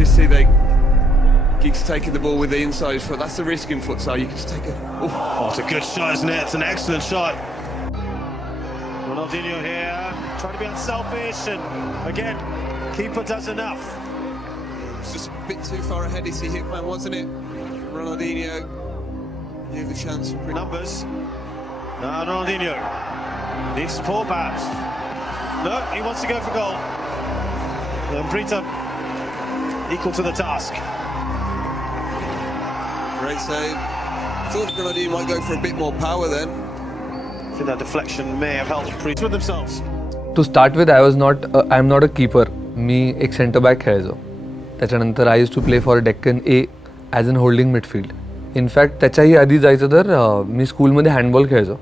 just see they Giggs taking the ball with the inside foot. That's the risk in futsal. You can just take it. Oh, it's a good shot, isn't it? It's an excellent shot. Ronaldinho here, trying to be unselfish, and again, keeper does enough. It's just a bit too far ahead. It's the hitman, wasn't it? Ronaldinho gave the chance for numbers. No, Ronaldinho needs support perhaps. No, he wants to go for goal. And Prita equal to the task. Great save. Thought Ronaldinho might go for a bit more power then. I think that deflection may have helped Prita with themselves. To start with, I'm not a keeper. मी एक centre back खेळायचो. त्याच्यानंतर I use to play for Deccan A as an holding midfield. In fact त्याच्याही आधी जायचं तर मी स्कूलमध्ये handball खेळायचो.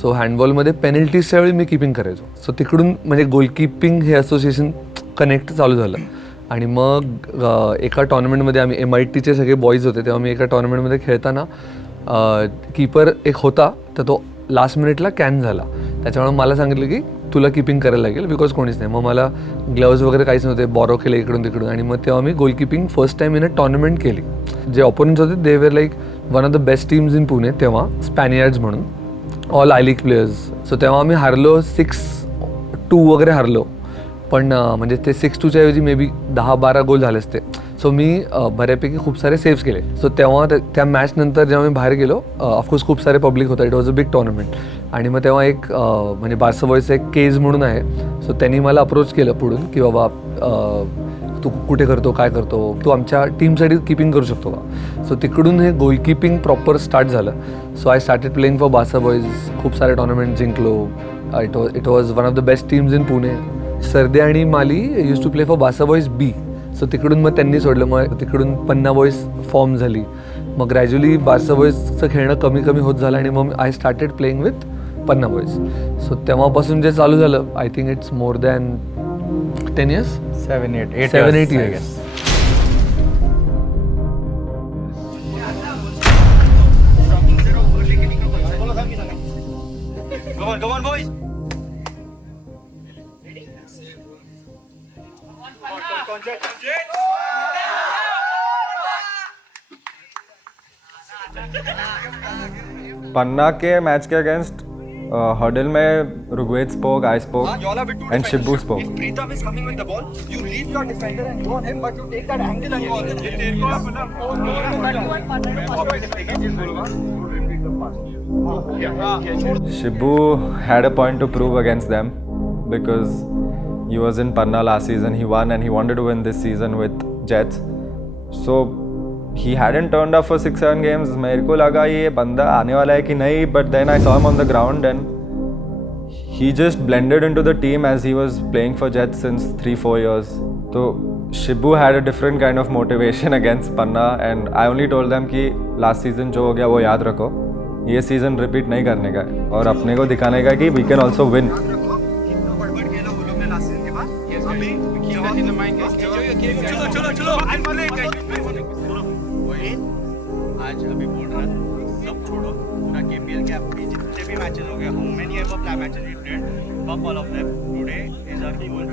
सो हँडबॉलमध्ये पेनल्टीजच्या वेळी मी किपिंग करायचो. सो तिकडून म्हणजे गोलकीपिंग हे असोसिएशन कनेक्ट चालू झालं. आणि मग एका टॉर्नामेंटमध्ये आम्ही MITचे सगळे बॉईज होते, तेव्हा मी एका टॉर्नामेंटमध्ये खेळताना कीपर एक होता, तर तो लास्ट मिनिटला कॅन झाला. त्याच्यामुळे मला सांगितलं की तुला किपिंग करायला लागेल, बिकॉज कोणीच नाही. मग मला ग्लव्ज वगैरे काहीच नव्हते, बॉरो केले इकडून तिकडून. आणि मग तेव्हा मी goalkeeping first time in a tournament केली. जे ऑपोनंट्स होते they were like one of the best teams in Pune तेव्हा, स्पॅनियार्ड्स म्हणून, all I league players. So तेव्हा आम्ही हारलो 6-2 वगैरे हारलो. पण म्हणजे ते 6-2च्या ऐवजी मे बी 10-12 गोल झाले असते. सो मी बऱ्यापैकी खूप सारे सेव्स केले. सो तेव्हा त्या मॅच नंतर जेव्हा मी बाहेर गेलो, ऑफकोर्स खूप सारे पब्लिक होतं. It was a big tournament. आणि मग तेव्हा एक म्हणजे बार्सा बॉयचं एक केज म्हणून आहे. सो त्यांनी मला अप्रोच केलं पुढून की बाबा तू कुठे करतो, काय करतो, तू आमच्या टीमसाठी किपिंग करू शकतो का. सो तिकडून हे गोलकीपिंग प्रॉपर स्टार्ट झालं. So I started playing for Barca boys. खूप सारे टॉर्नामेंट जिंकलो. It was one of the best teams in Pune. Sarde आणि Mali use to play for Barca boys B. So तिकडून मग त्यांनी सोडलं. मग तिकडून पन्ना बॉयज फॉर्म झाली. मग ग्रॅज्युअली बार्सा बॉयजचं खेळणं कमी कमी होत झालं. आणि मग I started playing with Panna boys. So तेव्हापासून जे चालू झालं, I think it's more than 10 years? 7-8 years. Come on, boys. Panna के मैच के अगेंस्ट hurdle में Rugved spoke, I spoke, and Shibbu spoke. If Preetham is coming with the ball, you leave your defender and go on him, but you take that angle and go on. Shibbu had a point to prove against them because he was in Panna last season. He won and he wanted to win this season with Jets. So he hadn't turned up for 6-7 games. मेरे को लगा ये बंदा आने वाला है कि नहीं, but then I saw him on the ground and he just blended into the team as he was playing for Jets since 3-4 years. So Shibbu had a different kind of motivation against Panna and I only told them कि last season जो हो गया वो याद रखो, ये season repeat नहीं करने का है और अपने को दिखाने का कि we can also win. आज अभी बोल रहा सब छोड़ो, पूरा KPL के अपनी जितने भी मैचेस हो गए, how many ever matches we played, fuck all of them. Today is our goal.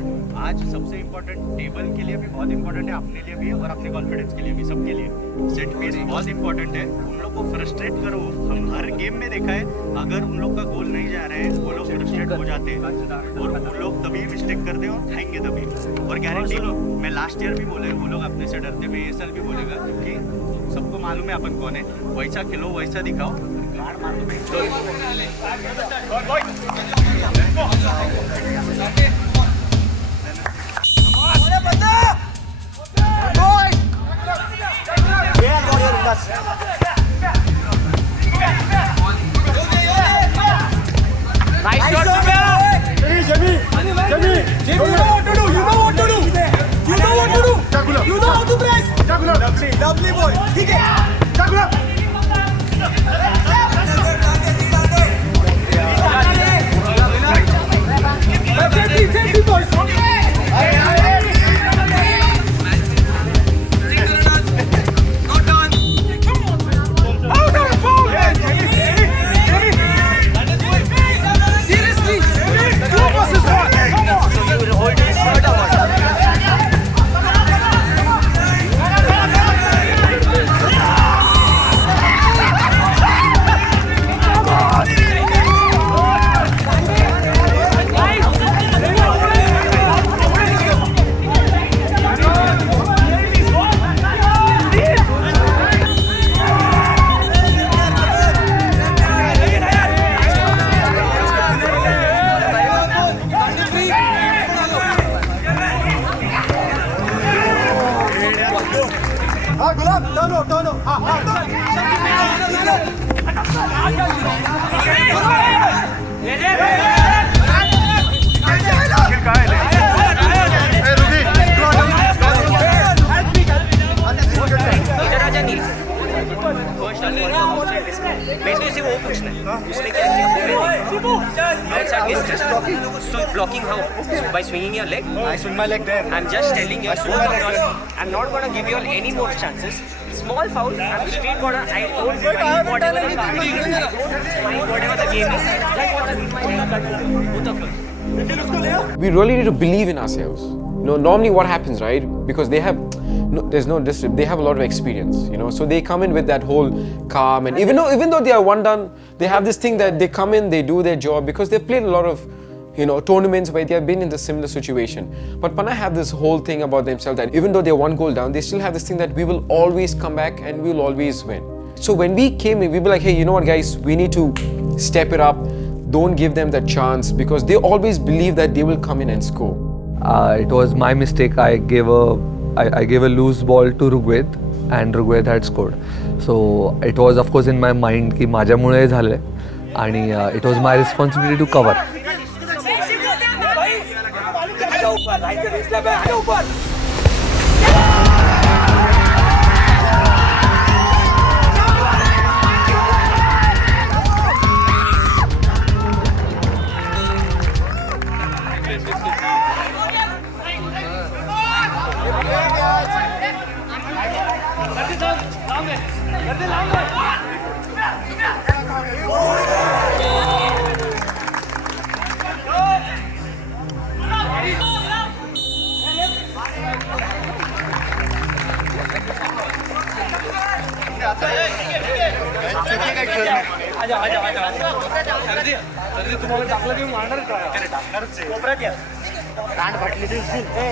आज सबसे इंपॉर्टेंट टेबल के लिए भी बहुत इंपॉर्टेंट है, अपने लिए भी और अपने कॉन्फिडेंस के लिए भी, सबके लिए. सेट पीस बहुत इंपॉर्टेंट है. उन लोग को फ्रस्ट्रेट करो. हम हर गेम में देखा है, अगर उन लोग का गोल नहीं जा रहा है, वो लोग फ्रस्ट्रेट हो जाते हैं और वो लोग तभी मिस्टेक करते हैं और खाएंगे तभी. और गारंटी लो, मैं लास्ट ईयर भी बोले, वो लोग अपने से डरते, मैं ये साल भी बोलेगा, क्योंकि सबको मालूम है अपन कौन है. वैसा खेलो, वैसा दिखाओ, गाड़ मार दो. Lovely boy. ठीक है. मैं तो इसे वो पूछना है उसने क्या किया so blocking how by swinging your leg I swing my leg there. I'm just telling you I'm not going to give you all any more chances. Small foul, I'm straight gonna I don't mind whatever the card is, I don't mind whatever the game is. Just wanna give my haircut both of you. We really need to believe in ourselves. Normally what happens, right? Because they have they have a lot of experience, so they come in with that whole calm, and even though they are one done, they have this thing that they come in, they do their job because they've played a lot of tournaments where they have been in the similar situation. But Panna have this whole thing about themselves that even though they're one goal down, they still have this thing that we will always come back and we will always win. So when we came in, we were like, hey, you know what guys, we need to step it up. Don't give them that chance because they always believe that they will come in and score. It was my mistake. I gave a loose ball to Rugved and Rugved had scored. So it was of course in my mind कि माझ्यामुळे हे झालंय आणि it was my responsibility to cover.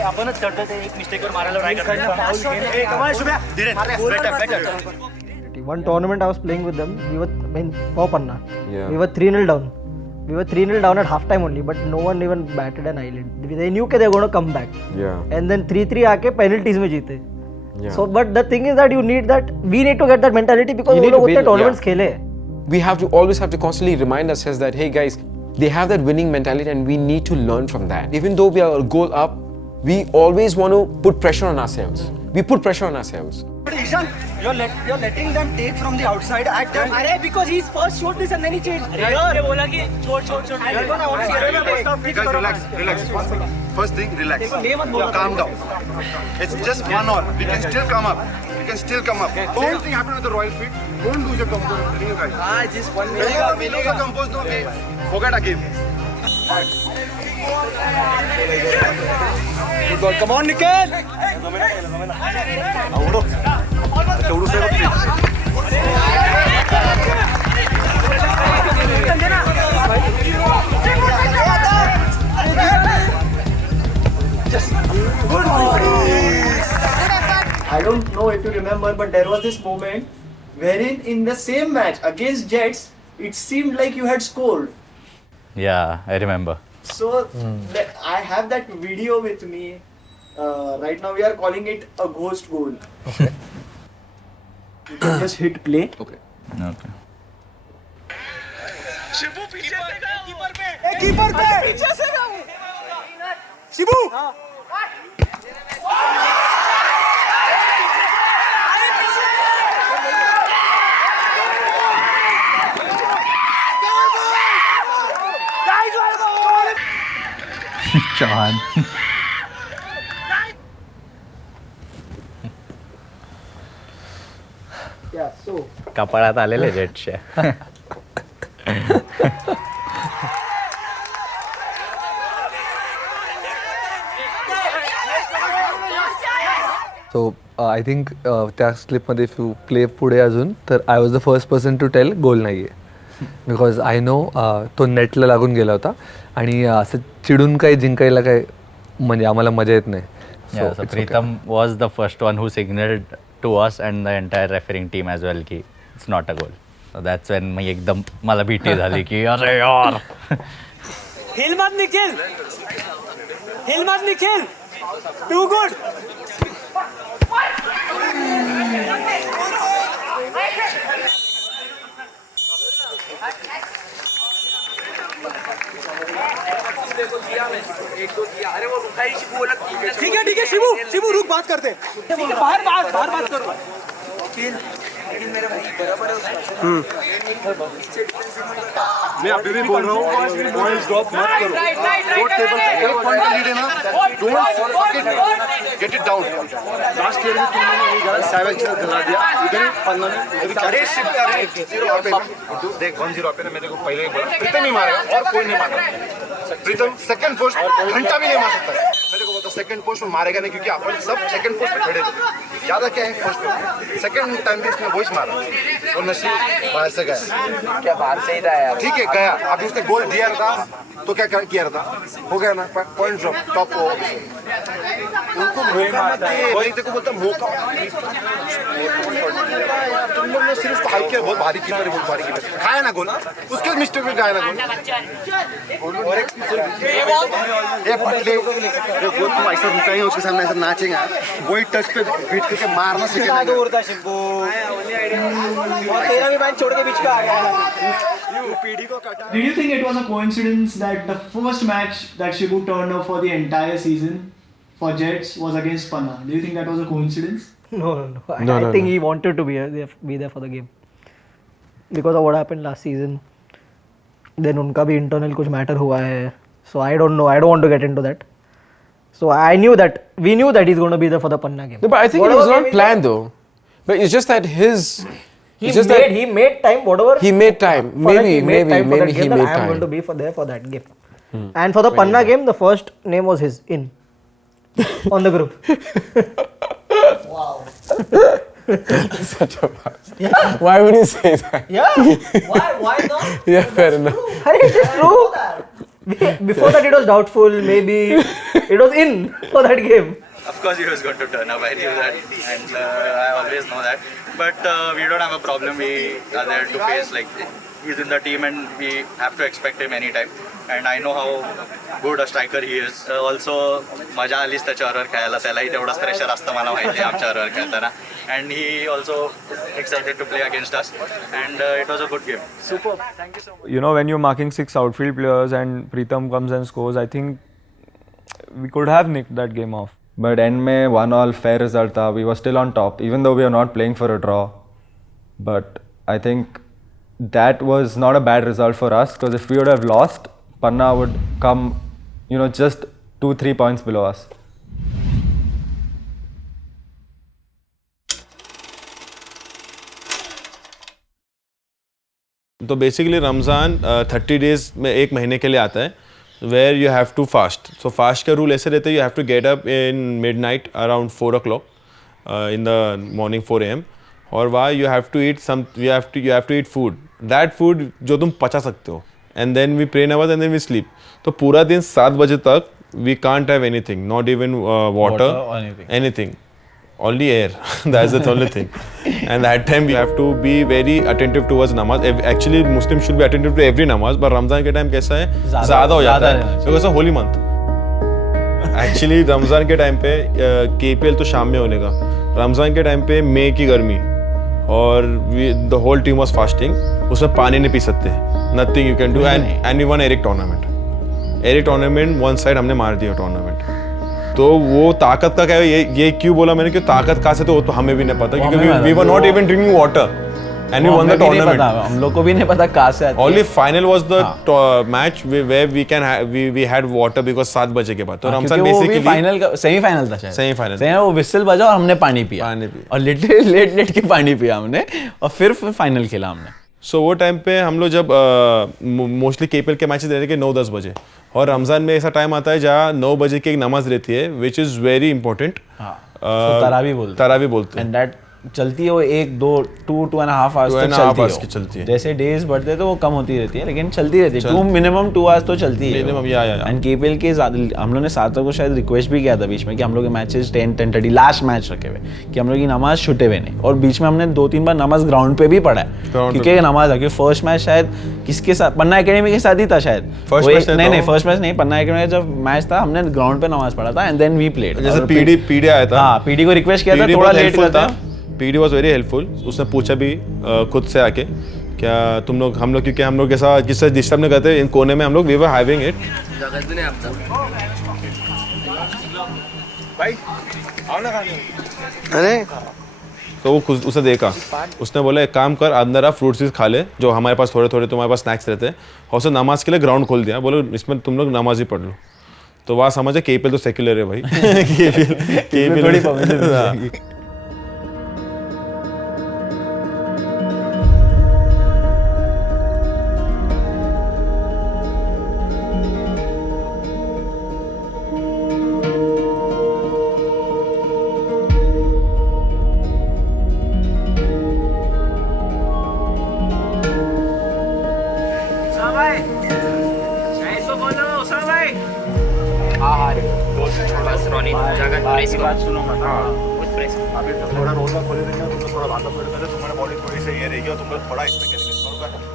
आपणच करतो ते एक मिस्टेकवर मारायला try करतो. One tournament I was playing with them, we were for Panna. Yeah. We were 3-0 down. We were 3-0 down at halftime only, but no one even batted an eyelid. They knew that they were going to come back. Yeah. And then 3-3 aake penalties mein jeete. Yeah. So, but the thing is that we need to get that mentality because we know what tournaments khele. We always have to constantly remind ourselves that, hey guys, they have that winning mentality and we need to learn from that. Even though we are a goal up, we always want to put pressure on ourselves. We put pressure on ourselves. But Ishan, you're letting them take from the outside at them. Because he's first shot this and then he changed. Guys, relax. First thing, relax. Calm down. It's just 1 all. We can still come up. Same thing happened with the Royal Feet. Don't lose your composure. I'm telling you guys. Just one Lose your composure. No, forget a game. Good ball. Come on, Nikhil. I don't know if you remember, but there was this moment wherein in the same match against Jets, it seemed like you had scored. Yeah, I remember. So I have that video with me. Right now we are calling it a ghost goal. Okay. You can just hit play. Okay. Shibu पीछे से गया keeper पे पीछे से गया Shibu John. Yeah, so कपाळात आलेले जेटच्या. So I think त्या स्लिपमध्ये if you play पुढे अजून तर I was the first person to tell goal नाही आहे बिकॉज आय नो तो नेटला लागून गेला होता आणि असं चिडून काही जिंकायला काय म्हणजे आम्हाला मजा येत नाही. Yeah, so Pritam was the first one who signaled to us and the entire refereeing team as well ki it's not a goal. So that's when मी एकदम मला भीती झाली की अरे यार. Hill mat Nikhil. Too good. ठीक है शिबू रुक बात करते बाहर बात करो मैं अभी भी बोल रहा हूँ पॉइंट्स ड्रॉप मत करो फोर्थ टेबल एक पॉइंट लीड है ना don't get it down last year में तुमने ये गलत सैवेज खिला दिया इधर पन्ना में अरे शिफ्ट कर देख 1-0 पे ना मैंने को पहले ही बोला प्रीतम ही मारेगा और कोई नहीं मारेगा प्रीतम सेकंड पोस्ट घंटा भी नहीं मार सकता मेरे को बोलता सेकंड पोस्ट में मारेगा नहीं क्योंकि अपन सब सेकंड पोस्ट पे खड़े थे ज्यादा क्या है फर्स्ट पे सेकंड टाइम भी इसमें वॉइस मारा और नसीब बाहर से गया क्या बाहर से ही था यार ठीक है गया अभी उसने गोल दिया था तो क्या किया था हो गया ना पॉइंट ड्रॉप टॉप को उनको वही देखो बोलता मौका तुम लोग ने सिर्फ हाइप किया बहुत भारी कीपर बहुत भारी कीपर खाया ना गोल उसके मिस्टेक में खाया ना गोल और एक पटले गोल तुम ऐसा रुका ही उसके सामने ऐसा नाचेगा वही टच पे बीट करके मारना सीखेगा तेरा भी मैच छोड़ के बीच पे आ गया Do you think it was a coincidence that the first match that Shibu turned up for the entire season for Jets was against Panna? Do you think that was a coincidence? No. I think he wanted to be there for the game because of what happened last season. Then उनका भी internal कुछ matter हुआ है. So I don't know. I don't want to get into that. So we knew that he's going to be there for the Panna game. No, but I think it was not planned though. But it's just that he made time, whatever. He made time. Maybe he made time. I am going to be there for that game. And for the Panna game, the first name was his in on the group. Wow. Such a bastard. Yeah. Why would you say that? Yeah. Why not? Yeah, fair enough. It is true. Before that, it was doubtful. Maybe it was in for that game. Of course he was going to turn up, I knew that, and I always know that. But we don't have a problem, we are there to face, like, he's in the team and we have to expect him anytime. And I know how good a striker he is. Also, मजा आलीच त्याच्यावर खेळायला, त्यालाही तेवढंच pressure असतं मला माहिती आहे आमच्यावर खेळताना. And he also excited to play against us, and it was a good game. Super. Thank you so much. You know, when you're marking 6 outfield players and Preetham comes and scores, I think we could have nicked that game off. But end में 1-1 fair result था. We were still on top, even though we are not playing for a draw. But I think that was not a bad result for us because if we would have lost, Panna would come, just 2-3 points below us. तो basically Ramzan 30 days में एक महीने के लिए आता है where you have to fast. So fast का rule ऐसे रहता है you have to get up in midnight around 4 o'clock in the morning 4 AM और वहाँ you have to eat food. That food जो तुम पचा सकते हो and then we pray namaz and then we sleep. तो पूरा दिन 7 बजे तक we can't have anything, not even water or anything. Only air. That's the only thing. And that time we have to be very attentive towards namaz. Actually, Muslims should be attentive to every namaz. But Ramzan के time कैसा है? ज़्यादा हो जाता है. Because it's a holy month. Actually, Ramzan के time पे KPL तो शाम में होने का. Ramzan के time पे मई की गर्मी और the whole team was fasting. उसमें पानी नहीं पी सकते. Nothing you can do. And we won Eric tournament. Eric tournament one side हमने मार दिया tournament. तो वो ताकत का क्या है ये क्यों बोला मैंने कि ताकत कहाँ से तो हमें भी नहीं पता क्योंकि we were not even drinking water and we won the tournament. हम लोग को भी नहीं पता कहाँ से आती है. Only final was the match where we had water because 7 बजे के बाद. तो रमजान basically फाइनल सेमीफाइनल था शायद. सेमीफाइनल वो विसल बजा और हमने पानी पिया और लेट के पानी पिया हमने और फिर फाइनल खेला हमने. सो वो टाइम पे हम लोग जब मोस्टली केपीएल के मैचेस रहते थे 9-10 बजे और रमज़ान में ऐसा टाइम आता है जहाँ 9 बजे की एक नमाज रहती है विच इज़ वेरी इंपॉर्टेंट. तरावी बोलते हैं. एंड दैट चलती है वो 2.5 आवर्स तक चलती है. जैसे डेज बढ़ते तो वो कम होती रहती है लेकिन चलती रहती है. मिनिमम 2 आवर्स तो चलती है मिनिमम. एंड केपीएल के हम लोग ने सातों को शायद रिक्वेस्ट भी किया था बीच में कि हम लोग के मैचेस 10-10:30 लास्ट मैच रखे हुए कि हम लोग की नमाज छूटे हुए नहीं. और बीच में हमने 2-3 बार नमाज ग्राउंड पे भी पढ़ा है क्योंकि नमाज क्योंकि फर्स्ट मैच शायद किसके साथ पन्ना एकेडमी के साथ ही था शायद. नहीं फर्स्ट मैच नहीं पन्ना एकेडमी का जब मैच था हमने ग्राउंड पे नमाज पढ़ा था एंड देन वी प्लेड. जैसे पीडी आया था. हाँ पीडी को रिक्वेस्ट किया था थोड़ा लेट करता. PD was very helpful. उसने पूछा भी खुद से आके क्या तुम लोग हम लोग क्योंकि हम लोग कैसा किससे डिस्टर्ब नहीं करते इन कोने में हम लोग वी वर हैविंग इट. अरे तो वो उसे देखा, उसने बोला एक काम कर, अंदर आप फ्रूट्स खा ले जो हमारे पास थोड़े थोड़े तुम्हारे पास स्नैक्स रहते हैं, और उसे नमाज के लिए ग्राउंड खोल दिया, बोलो इसमें तुम लोग नमाज ही पढ़ लो। तो वहाँ समझे केपीएल तो सेक्युलर है भाई। केपीएल थोड़ी पवित्र। अभी थोड़ा रोल का खोले रहेंगे, तुम थोड़ा भागा पड़ कर तुम्हारा बॉडी थोड़ी से ये रहेगी और तुम लोग थोड़ा इसमें खेलेंगे।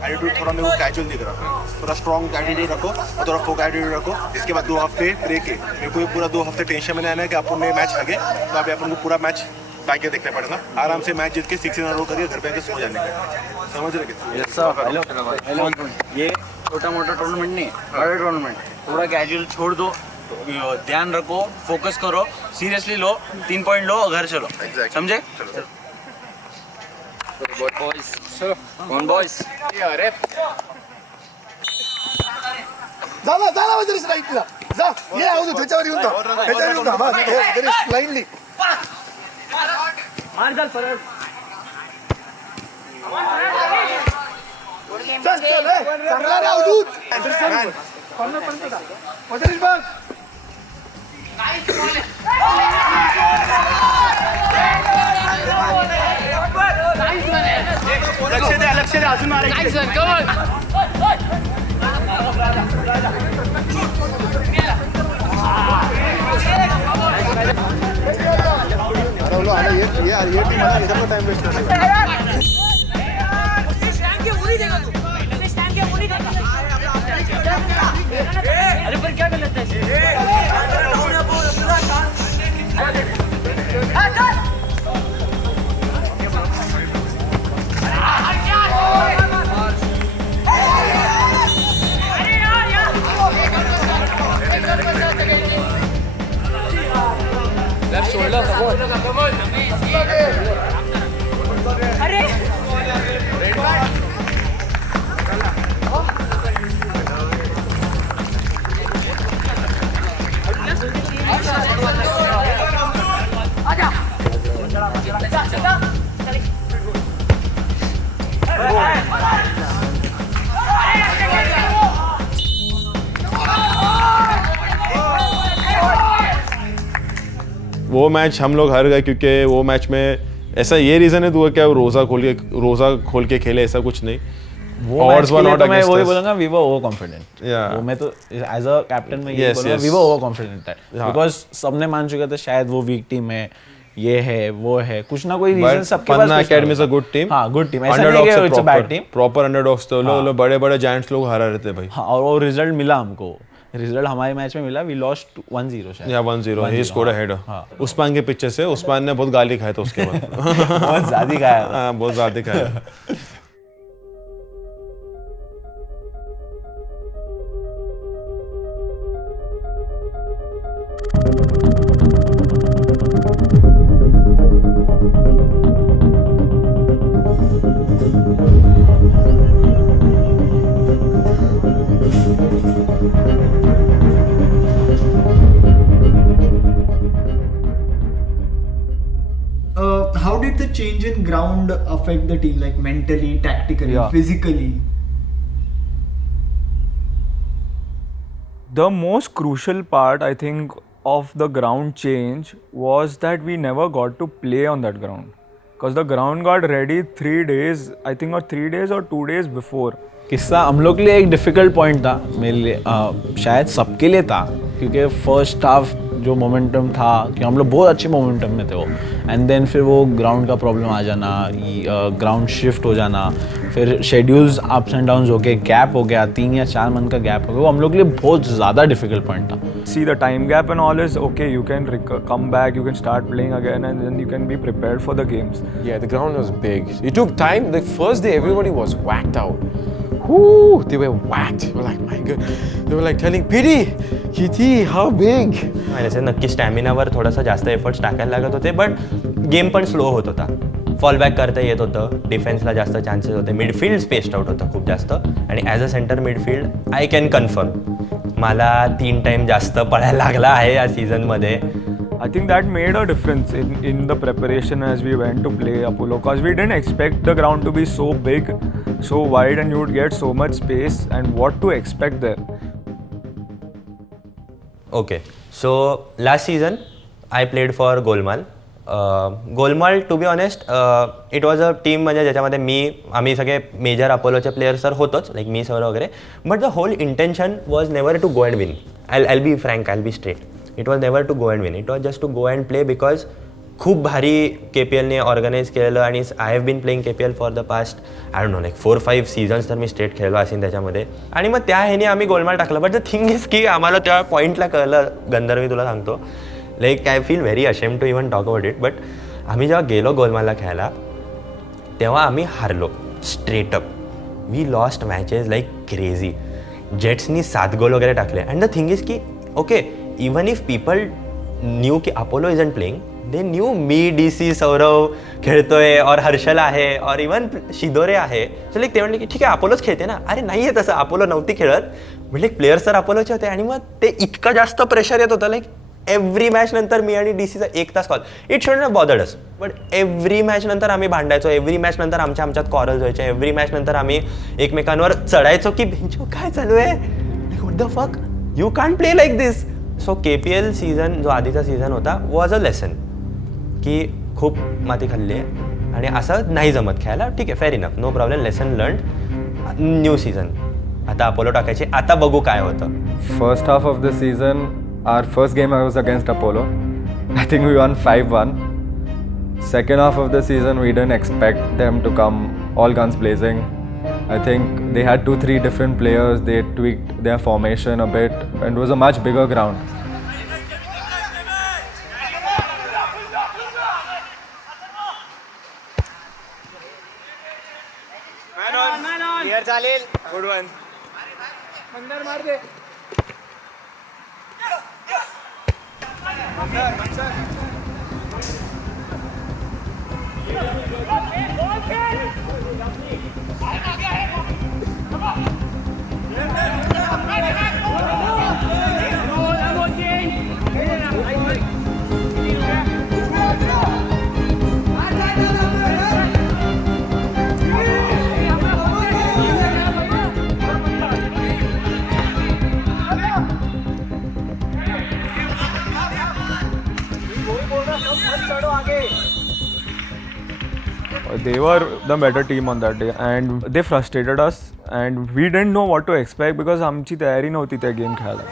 एटीट्यूड थोड़ा मेरे को कैजुअल दिख रहा है, थोड़ा स्ट्रॉन्ग एटीट्यूड रखो और थोड़ा फोक एटीट्यूड रखो। इसके बाद 2 हफ्ते ब्रेक है, मेरे को ये पूरा 2 हफ्ते टेंशन में नहीं आना है कि अपन ने मैच आगे, तो अभी अपन को पूरा मैच बैके देखना पड़ेगा। आराम से मैच जीत के 6 इन अ रो करिए, घर पे आके सो जाने का। समझ रहे हेलो, ये छोटा मोटा टूर्नामेंट नहीं, बड़ा टूर्नामेंट। थोड़ा कैजुअल छोड़ दो, ध्यान रखो, फोकस करो, सीरियसली लो, 3 पॉइंट लो, घर चलो। समझे? कौन बॉयज? अरे झाला वजरी स्ट्राईकला जा, ये आउट त्याच्यावर येऊन जा, त्याच्यावर येऊन जा, बस वजरी लाईनली मार डाल परत. चल चल चांगला रे अवधूत. वजरी बघ. लक्ष दे अजून मारायचं. ये टीम मला इधर का टाइम वेस्ट करना है. उससे स्टैंड के पूरी देगा तू. उससे स्टैंड के पूरी देगा. अरे पर क्या कर लेते हैं? Left shoulder come on. अरे आजा. वो मैच हम लोग हार गए क्योंकि वो मैच में ऐसा ये रीज़न है हुआ क्या रोज़ा खोल के खेले, ऐसा कुछ नहीं. वो मैच के लिए तो मैं वही बोलूँगा वी वर ओवर कॉन्फिडेंट. वो मैं तो एज अ कैप्टन में ये बोलूँगा वी वर ओवर कॉन्फिडेंट है बिकॉज सबने मान चुका था शायद वो वीक टीम है, ये है वो है, कुछ ना कोई रीजन सबके पास. Panna academy is a good team. हाँ गुड टीम, ऐसा नहीं है it's a bad team. Proper underdogs तो लोग बड़े जायंट्स लोग हारा रहते भाई. हाँ और वो रिजल्ट मिला हमको. रिजल्ट हमारे मैच में मिला. वी लॉस्ट 1-0 शायद. या 1-0 ही स्कोर्ड अहेड. उस्मान के पिक्चर से उस्मान ने बहुत गाली खाया था उसके बाद. बहुत ज्यादा खाया. हाँ बहुत ज्यादा खाया. How did the change in ground affect the team, like mentally, tactically, physically? The most crucial part, I think, of the ground change was that we never got to play on that ground. Because the ground got ready 3 days, I think, or 3 days or 2 days before. किस्सा हम लोग के लिए एक difficult point था मेरे लिए, शायद सबके लिए था क्योंकि फर्स्ट हाफ जो मोमेंटम था कि हम लोग बहुत अच्छे मोमेंटम में थे वो, एंड देन फिर वो ग्राउंड का प्रॉब्लम आ जाना, ग्राउंड शिफ्ट हो जाना, फिर शेड्यूल्स अप्स एंड डाउन्स हो गए, गैप हो गया, 3 या 4 मंथ का गैप हो गया. वो हम लोग के लिए बहुत ज़्यादा डिफिकल्ट पॉइंट था. See the time gap and all is okay, you can come back, you can start playing again and then you can be prepared for the games. Yeah, the ground was big. It took time. The first day everybody was whacked out. whoo, they were whacked. We're like, my God. They were like telling, Piri, Kiti, how big? जसे नक्की स्टॅमिनावर थोडासा जास्त efforts टाकायला लागत होते, but game पण slow होत होता. फॉल बॅक करता येत होतं, डिफेन्सला जास्त चान्सेस होते, मिडफिल्ड स्पेस्ड आउट होतं खूप जास्त. आणि as a centre midfield I can confirm मला 3 टाइम जास्त पळायला लागला आहे या सीझनमध्ये. I think that made a difference in the preparation as we went to play Apollo, because we didn't expect the ground to be so big, so wide, and you would get so much space, and what to expect there. Okay, so last season I played for Golmaal. Golmaal, to be honest, it was a team म्हणजे ज्याच्यामध्ये आम्ही सगळे major अपोलोचे players तर होतोच, like मी sir वगैरे, but the whole intention was never to go and win. I'll be frank, I'll be straight. It was never to go and win. It was just to go and play because खूप भारी KPLने organise केलेलं. आणि I have been playing KPL for the past I don't know like 4-5 seasons तर मी straight खेळलो असेल त्याच्यामध्ये. आणि मग त्या ह्याने आम्ही गोलमाल टाकलं. बट द थिंग इज की आम्हाला त्या पॉईंटला कळलं, गंधर मी तुला सांगतो, like I feel very ashamed to even talk about it, but आम्ही जेव्हा गेलो गोलमालला खेळायला तेव्हा आम्ही हारलो straight up. We lost matches like crazy. जेट्सनी 7 गोल वगैरे टाकले. अँड द थिंग इज की okay, even if people knew की Apollo isn't playing, they knew me, DC, Saurav खेळतोय, और हर्षल आहे, और इवन शिदोरे आहे. सो लाईक ते म्हणले की ठीक आहे अपोलोच खेळते ना. अरे नाही आहे तसं, अपोलो नव्हती खेळत. म्हणजे प्लेयर्स तर अपोलोचे होते. आणि मग ते इतकं जास्त प्रेशर येत होतं, लाईक एव्हरी मॅच नंतर मी आणि DCचा 1 तास call. It should not bothered us, but every match नंतर आम्ही भांडायचो, एव्हरी मॅच नंतर आमच्यात कॉरल्स व्हायचे, एव्हरी मॅच नंतर आम्ही एकमेकांवर चढायचो की बेंचो काय चालू आहे, what the fuck, you can't play like this. So KPL season जो आधीचा सीझन होता वॉज अ लेसन की खूप माती खाल्ली आहे आणि असं नाही जमत खेळायला. ठीक आहे, fair enough, no problem, lesson learn. New season आता अपोलो टाकायची, आता बघू काय होतं. First half of the season, our first game I was against Apollo. I think we won 5-1. Second half of the season we didn't expect them to come all guns blazing. I think they had 2-3 different players. They tweaked their formation a bit and it was a much bigger ground. Man on. Here Jalil. Good one. Gandhar maar de. They were the better team on that day and they frustrated us and we didn't know what to expect because आमची तयारी नव्हती त्या game खेळायला.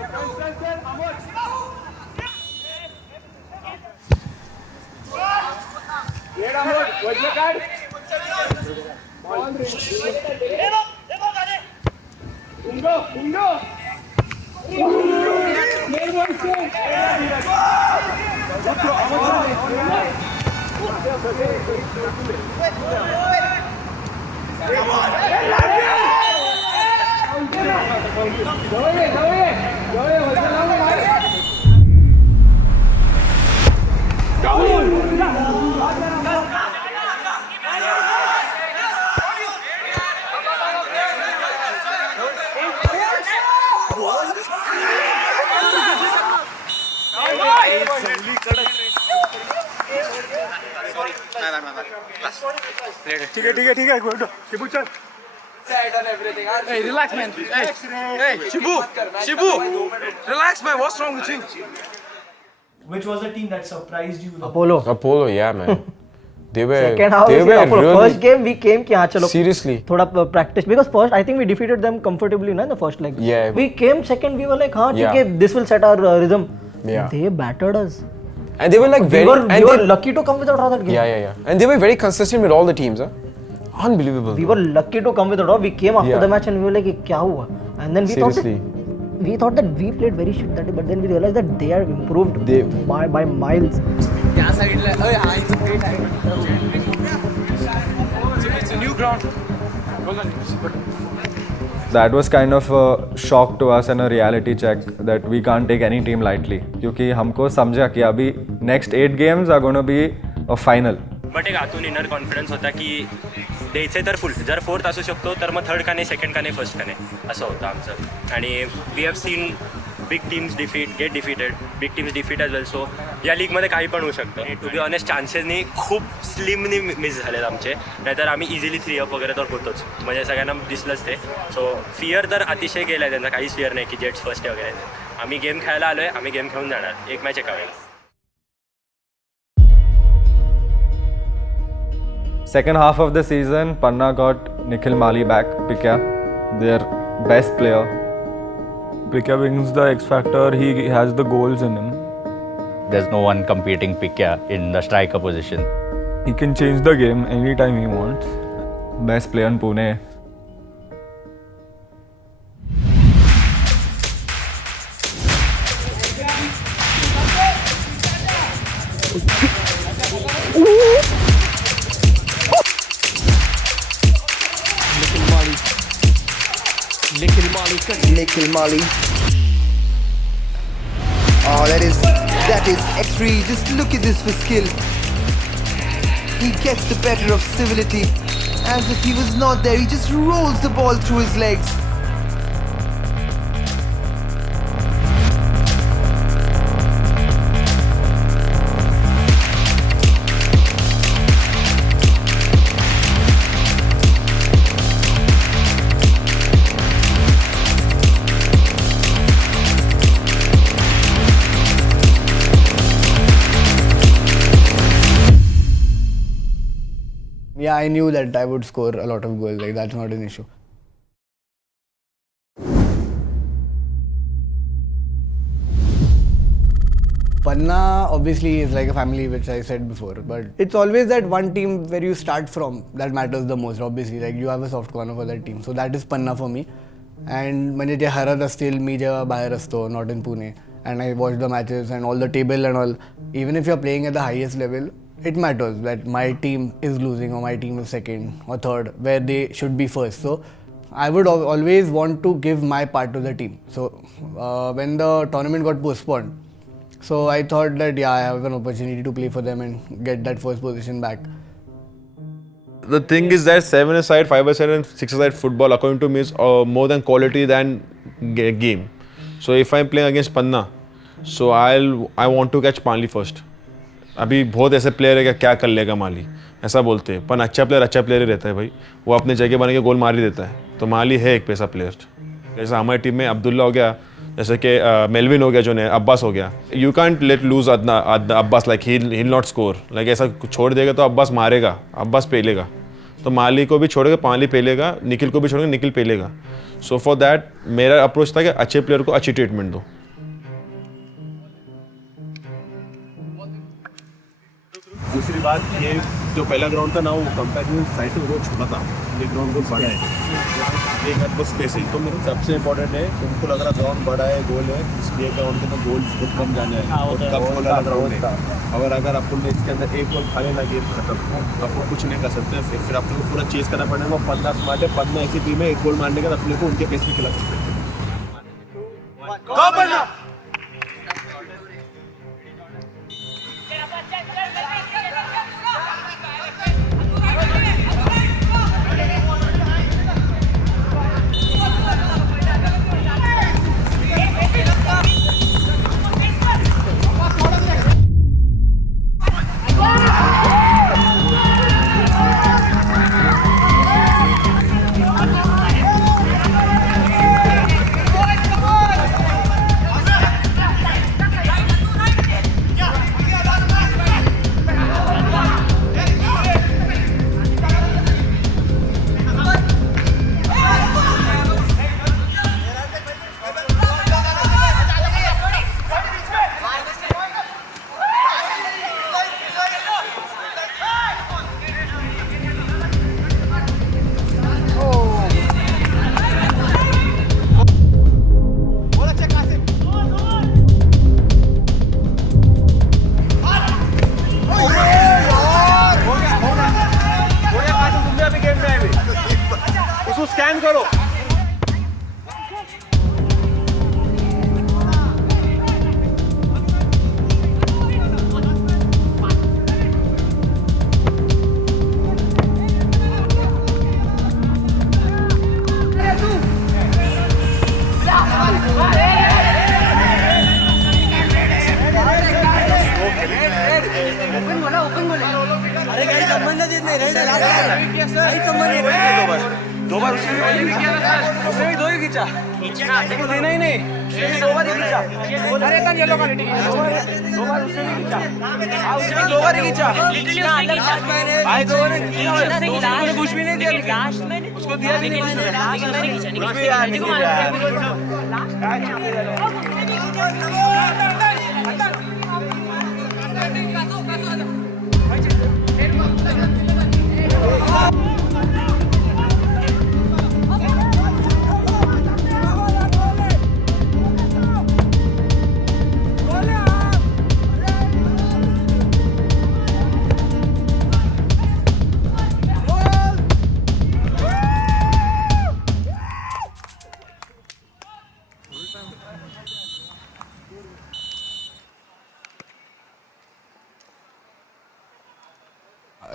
ठीक है शिबू चल. Hey, relax, man. Hey, Shibu, relax, man. What's wrong with you? Which was the team that surprised you? Apollo, yeah, man. They were. Second half, they were Apollo. really. First game we came कि हाँ चलो. Seriously. थोड़ा practice because first I think we defeated them comfortably ना in the first leg. Yeah. We came second. We were like हाँ ठीक है, this will set our rhythm. Yeah. They battered us. And they were like we were lucky to come with a draw that game. Yeah. And they were very consistent with all the teams, huh? Unbelievable. We were lucky to come with a draw. We came after the match and we were like, क्या हुआ? And then we thought that we played very shit that day, but then we realized that they are improved by miles. Yeah, side like, oh yeah, it's a great idea. It's a new ground. That was kind of a shock to us and a reality check that we can't take any team lightly. क्योंकि हमको समझा कि अभी next 8 games are going to be a final. But एक आतून inner confidence होता की द्यायचे तर फुल जर फोर्थ असू शकतो तर मग थर्ड का नाही सेकंड का नाही फर्स्ट का नाही असं होतं आमचं आणि we have seen big teams get defeated big teams defeat as well so या लीगमध्ये काही पण होऊ शकतं टू बी ऑनेस्ट चान्सेसनी खूप स्लिमनी मिस झालेत आमचे नाहीतर आम्ही इझिली 3-up वगैरे तर होतोच म्हणजे सगळ्यांना दिसलंच ते सो फिअर तर अतिशय गेला आहे त्यांचा काहीच फिअर नाही की जेट्स फर्स्ट वगैरे आम्ही गेम खेळायला आलो आहे आम्ही गेम खेळून जाणार एक मॅच एका वेळेला Second half of the season, Panna got Nikhil Mali back, Pikya, their best player. Pikya brings the X factor, he has the goals in him. There's no one competing Pikya in the striker position. He can change the game anytime he wants. Best player in Pune. Nikhil Mali. Oh, that is X3. Just look at this for skill. He gets the better of civility. As if he was not there, he just rolls the ball through his legs. Yeah, I knew that I would score a lot of goals. Like that's not an issue. Panna obviously is like a family, which I said before, but it's always that one team where you start from that matters the most. Obviously, like you have a soft corner for that team, so that is Panna for me. And म्हणजे जे हरत असतील मी जेव्हा बाहेर असतो, not in Pune, and I watch the matches and all the table and all. Even if you're playing at the highest level, it matters that my team is losing or my team is second or third where they should be first. So I would always want to give my part to the team. So when the tournament got postponed, so I thought that yeah, I have an opportunity to play for them and get that first position back. The thing is that 7-a-side, 5-a-side and 6-a-side football according to me is more than quality than game. So if I'm playing against Panna, so I want to catch Mali first. अभी बहुत ऐसे player है कि क्या कर लेगा माली ऐसा बोलते हैं पर अच्छा प्लेयर ही रहता है भाई वो अपने जगह बना के गोल मार ही देता है तो माली है एक पैसा प्लेयर जैसे हमारी टीम में अब्दुल्ला हो गया जैसे कि मेलविन हो गया जो ने अब्बास हो गया you can't let loose Abbas like he not score like ऐसा छोड़ देगा तो अब्बास मारेगा अब्बास पेलेगा तो माली को भी छोड़ेगा माली पेलेगा निखिल को भी छोड़ेगा निखिल पेलेगा सो फॉर दैट मेरा अप्रोच था कि अच्छे प्लेयर को अच्छी ट्रीटमेंट दो दूसरी बात ये जो पहला ग्राउंड था ना वो कंपैरिजन साइड से वो छोटा था ये ग्राउंड बहुत बड़ा है एक हाथ बस स्पेस है तो मेरे सबसे इम्पोर्टेंट है तुमको लग रहा ग्राउंड बड़ा है गोल है इसलिए ग्राउंड के अंदर गोल बहुत कम जाना है और कम गोल वाला ग्राउंड है अगर अपन ने इसके अंदर एक गोल खा लेना गेम खत्म तो अपन कुछ नहीं कर सकते फिर अपने को पूरा चेस करना पड़ेगा 15 स्मार्ट है 15 ऐसी टीम है एक गोल मारने के बाद अपने को उनके पेस में खिला सकते हैं दो बार उसने भी दो ही खींचा लेकिन देना ही नहीं दो बार ही खींचा अरे तन येलो का रेटिंग दो बार उसने भी खींचा उसने दो बार ही खींचा भाई दो बार कुछ भी नहीं दिया उसको दिया भी नहीं कुछ भी यार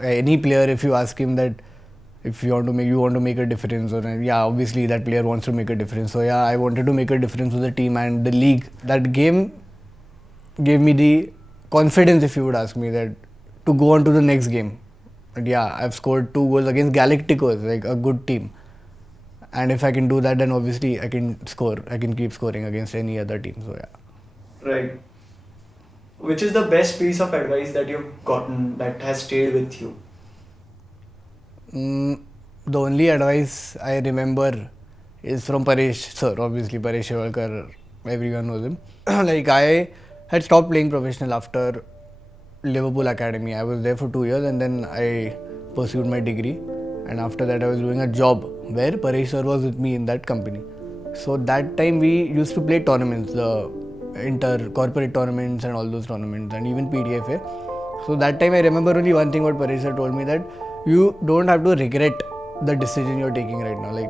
Any player, if you ask him that if you want to make a difference, or yeah, obviously that player wants to make a difference. So yeah, I wanted to make a difference with the team and the league. That game gave me the confidence, if you would ask me, that to go on to the next game. But yeah, I've scored 2 goals against Galacticos, like a good team. And if I can do that, then obviously I can score. I can keep scoring against any other team. So yeah. Right. Which is the best piece of advice that you've gotten that has stayed with you? The only advice I remember is from Paresh sir, obviously Paresh Salvekar, everyone knows him. Like I had stopped playing professional after Liverpool Academy. I was there for 2 years and then I pursued my degree. And after that I was doing a job where Paresh sir was with me in that company. So that time we used to play tournaments, the inter-corporate tournaments and all those tournaments and even PDFA. So that time I remember only one thing what Paresh sir told me, that you don't have to regret the decision you're taking right now, like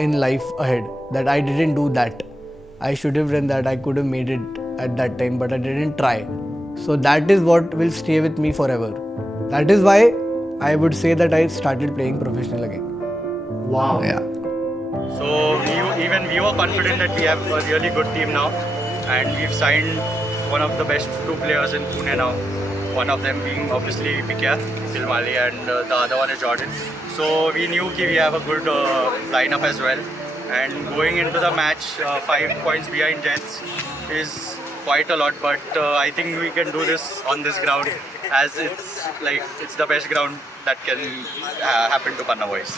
in life ahead, that I didn't do that. I should have done that, I could have made it at that time, but I didn't try. So that is what will stay with me forever. That is why I would say that I started playing professional again. Wow. Yeah. So we were confident that we have a really good team now, and we've signed one of the best 2 players in Pune now. One of them being obviously Pikya Silmali and the other one is Jordan. So we knew we have a good lineup as well. And going into the match, 5 points behind Jets is quite a lot. But I think we can do this on this ground, as it's the best ground that can happen to Panna boys.